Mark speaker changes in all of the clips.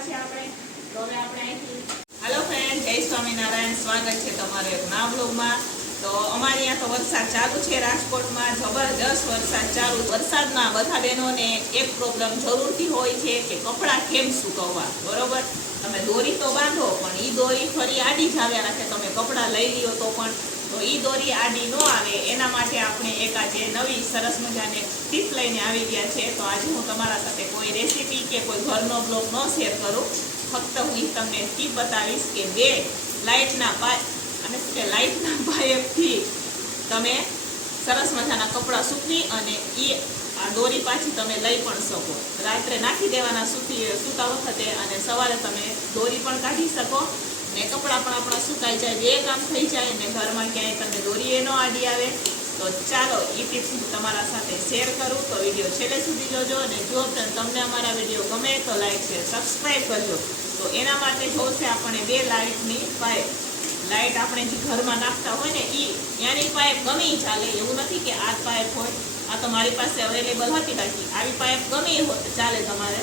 Speaker 1: છે આપણે, તો હવે આપણે વરસાદ ચાલુ વરસાદ ચાલુ. વરસાદમાં બધા બહેનોને એક પ્રોબ્લેમ જરૂરથી હોય છે કે કપડાં કેમ સુકવવા, બરોબર? તમે દોરી તો બાંધો, પણ ઈ દોરી ફરી આડી જ આવ્યા રાખે. તમે કપડાં લઈ લ્યો તો પણ તો એ દોરી આડી ન આવે. એના માટે આપણે એક આજે નવી સરસ મજાની ટીપ લઈને આવી ગયા છે. તો આજે હું તમારા સાથે કોઈ રેસીપી કે કોઈ ઘરનો બ્લોગ ન શેર કરું. ફક્ત હું તમને ટીપ બતાવીશ કે બે લાઇટના પાય અને શું કે લાઇટના પાઇપથી તમે સરસ મજાના કપડાં સૂકવી અને એ આ દોરી પાછી તમે લઈ પણ શકો. રાત્રે નાખી દેવાના સૂતી, સૂતા વખતે અને સવારે તમે દોરી પણ કાઢી શકો. ને કપડાં પણ આપણા સુકાઈ જાય, બે કામ થઈ જાય ને ઘરમાં ક્યાંય તમને દોરીએ ન આડી આવે. તો ચાલો એ ટિપ્સ હું તમારા સાથે શેર કરું. તો વીડિયો છેલ્લે સુધી જોજો અને જો તમને અમારા વીડિયો ગમે તો લાઈક શેર સબસ્ક્રાઈબ કરજો. તો એના માટે જોશે આપણે બે લાઇટની પાઇપ લાઇટ આપણે જે ઘરમાં નાખતા હોય ને એ ત્યાંની પાઇપ ગમે ચાલે. એવું નથી કે આ પાઇપ હોય, આ તો મારી પાસે અવેલેબલ હતી બાકી આવી પાઇપ ગમે ચાલે તમારે.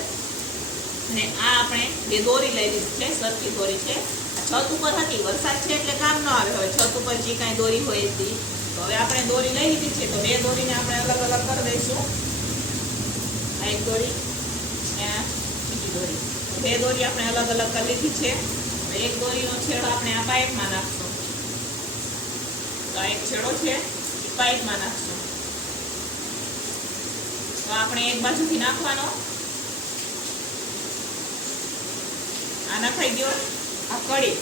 Speaker 1: ને આ આપણે બે દોરી લઈ લીધી છે, સરખી દોરી છે. છત ઉપર હતી, વરસાદ છે એટલે કામ ન આવે, હવે છત ઉપર જે કાંઈ દોરી હોય એ તો હવે આપણે દોરી લઈ લીધી છે, તો બે દોરીને આપણે અલગ અલગ કરી દઈશું. આ એક દોરી બીજી દોરી. બે દોરી આપણે અલગ અલગ કરી લીધી છે. એક દોરીનો છેડો આપણે આ પાઇપમાં નાખશું. તો આ એક છેડો છે, એ પાઇપમાં નાખશું. તો આપણે એક બાજુથી નાખવાનો. આ નખાઈ ગયો. આ કડી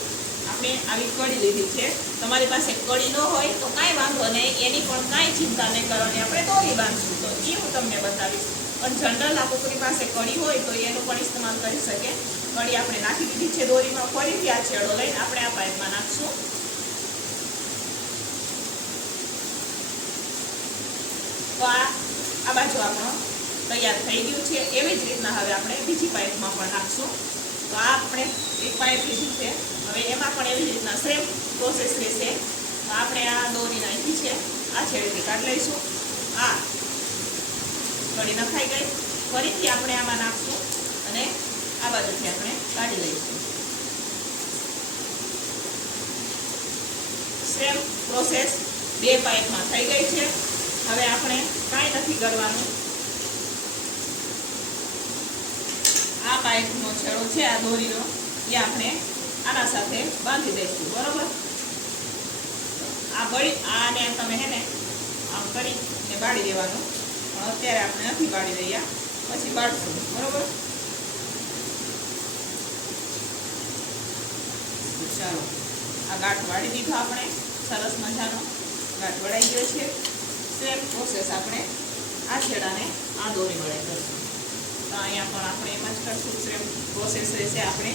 Speaker 1: આપણે આવી કડી લીધી છે. તમારી પાસે કડી ન હોય તો કાંઈ વાંધો નહીં. એની પણ કાંઈ ચિંતા નહીં કરવાની. આપણે દોરી બાંધશું. તો એ હું તમને બતાવીશ. પણ જનરલ આ કોકરી પાસે કડી હોય તો એનો પણ ઇસ્તેમાલ કરી શકે. કડી આપણે નાખી દીધી છે દોરીમાં. ફરીથી આ છેડો લઈને આપણે આ પાઇપમાં નાખશું. તો આ આ બાજુ આપણો તૈયાર થઈ ગયું છે. એવી જ રીતના હવે આપણે બીજી પાઇપમાં પણ નાખશું. આ આપણે એક પાઇપ લીધી છે. હવે એમાં પણ એવી રીતના સેમ પ્રોસેસ રહેશે. તો આપણે આ દોરી નાખી છે. આ છેડેથી કાઢી લઈશું. આ કડી નખાઈ ગઈ. ફરીથી આપણે આમાં નાખશું અને આ બાજુથી આપણે કાઢી લઈશું. સેમ પ્રોસેસ બે પાઇપમાં થઈ ગઈ છે. હવે આપણે કાંઈ નથી કરવાનું. પાઇપનો છેડો છે, આ દોરીનો, એ આપણે આના સાથે બાંધી દઈશું, બરોબર? આ બળી, આને તમે હે ને, આમ કરીને બાળી દેવાનું. પણ અત્યારે આપણે નથી બાળી રહ્યા, પછી બાળશું, બરોબર? ચાલો, આ ગાંઠ વાળી દીધો આપણે, સરસ મજાનો. ગાંઠ વળાઈ ગયો છે. સેમ પ્રોસેસ આપણે આ છેડાને આ દોરી વળે કરશું. અહીંયા પણ આપણે એમ જ કરશું સેમ પ્રોસેસ રહેશે આપણે.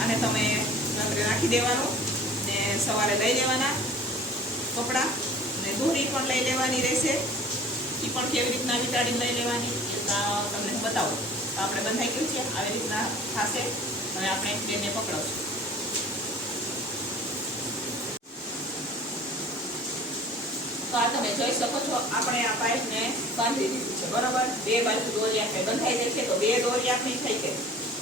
Speaker 1: આને તમે રાત્રે નાખી દેવાનું ને સવારે લઈ લેવાના કપડાં ને દોરી પણ લઈ લેવાની રહેશે. એ પણ કેવી રીતના વિટાડીને લઈ લેવાની એ તમને બતાવો. તો આપણે બંધાઈ ગયું છે, આવી રીતના થશે. હવે આપણે બેને પકડાવશું તો આ તમે જોઈ શકો છો, આપણે આ પાઇપને બાંધી દીધું છે, બરાબર? બે બાજુ દોરી આપણે બંધાઈ જાય છે, તો બે દોરી આપણી થઈ ગઈ.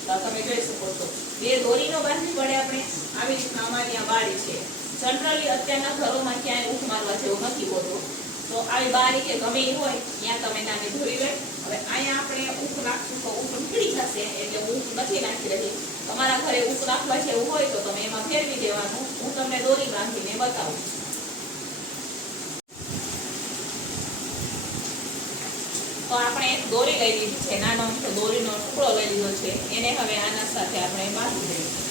Speaker 1: તો તમે જોઈ શકો છો, બે દોરીનો બાંધવી પડે આપણે આવી રીતના અમારી આ બારી છે. જનરલી અત્યારના ઘરોમાં ક્યાંય ઊંઘ મારવા જેવું નથી હોતું. તો આવી બારી કે ગમે એ હોય, ત્યાં તમે નાની ધોરી લે. હવે અહીંયા આપણે ઊંઘ નાખશું તો ઊંઘ નીકળી જશે, એટલે ઊંઘ નથી નાખી રહી. તમારા ઘરે ઊંઘ નાખવા જેવું હોય તો તમે એમાં ફેરવી દેવાનું. હું તમને દોરી બાંધીને બતાવું. તો આપણે એક દોરી લઈ લીધી છે, નાનો અમથો દોરીનો ટુકડો લઈ લીધો છે. એને હવે આના સાથે આપણે બાંધી દઈશું.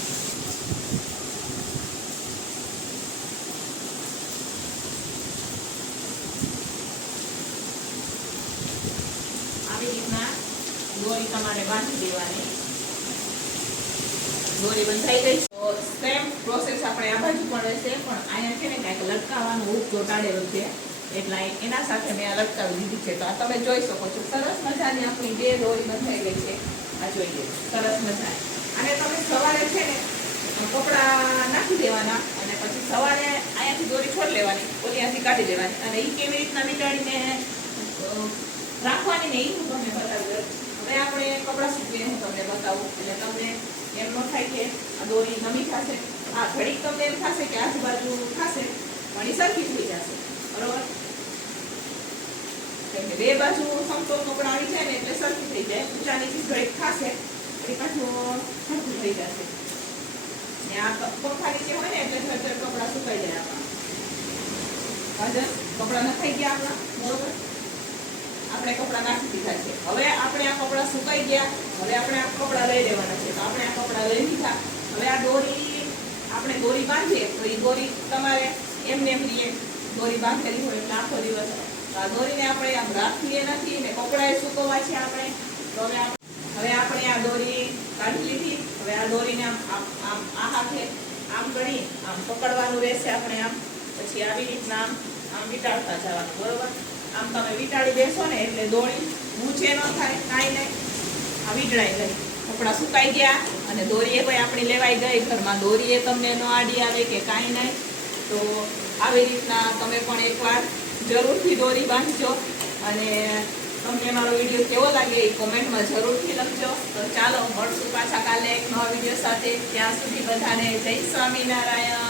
Speaker 1: આવી રીતના દોરી તમારે બાંધી દેવાની. દોરી બંધાઈ ગઈ. તો સેમ પ્રોસેસ આપણે આ બાજુ પણ રહેશે, પણ અહીંયા છે ને કાંઈક લટકાવવાનું ઉપ ચોટાડે ચોટાડેલો એટલે એના સાથે મેં આ લટકાવી દીધી છે. તો આ તમે જોઈ શકો છો. સરસ મજાની આપણી બે દોરી બંધાઈ ગઈ છે. આ જોઈએ. સરસ મજાની. અને તમે સવારે છે ને, કપડાં નાખી દેવાના અને પછી સવારે અહીંયાથી દોરી છોડ લેવાની ઓલિયાથી કાઢી લેવાની અને એ કેવી રીતના વીંટાળીને રાખવાની ને એ હું તમને બતાવી હવે આપણે કપડાં કપડાં સૂકવીને હું તમને બતાવું. એટલે તમને એમ ન થાય કે આ દોરી નમી થશે આ ઘડીક તમને એમ થશે કે આજુબાજુ થશે, પણ એ સરખી થઈ જશે. બરોબર? કેમ કે બે બાજુ સમતોલ કપડાં આવી જાય ને એટલે સરખી થઈ જાય. ઊંચાની ઘડીક થશે એ પાછું સરખું થઈ જશે. ને આ પંખા નીચે હોય ને એટલે થર કપડાં સુકાઈ જાય આપણા. કપડાં નખાઈ ગયા આપણા, બરોબર? આપણે કપડાં નાખી દીધા છે. હવે આપણે આ કપડાં સુકાઈ ગયા, હવે આપણે આ કપડાં લઈ લેવાના છે. તો આપણે આ કપડાં લઈ લીધા. હવે આ દોરી આપણે દોરી બાંધીએ, તો એ દોરી તમારે એમને એમ રહીએ દોરી બાંધેલી હોય એટલે આખો દિવસ દોરીને આપણે આમ રાખીએ નથી ને કપડાએ સુકવવા છે આપણે. તો હવે આપણે આ દોરી કાઢી લીધી. હવે આ દોરીને આમ આમ આ હાથે આમ ગણી આમ પકડવાનું રહેશે આપણે આમ. પછી આવી રીતના આમ આમ વીટાળતા જવાનું, બરોબર? આમ તમે વીંટાળી દેશો ને એટલે દોરી ઊંચે ન થાય, કાંઈ નહીં. આ વીંટળાઈ ગઈ. કપડાં સુકાઈ ગયા અને દોરીએ કોઈ આપણી લેવાઈ ગઈ. ઘરમાં દોરીએ તમને ન આડી આવે કે કાંઈ નહીં. તો આવી રીતના તમે પણ એકવાર જરૂરથી દોરી બાંધજો અને તમને મારો વીડિયો કેવો લાગે એ કોમેન્ટમાં જરૂરથી લખજો. તો ચાલો, મળશું પાછા કાલે એક નવા વીડિયો સાથે. ત્યાં સુધી બધાને જય સ્વામિનારાયણ.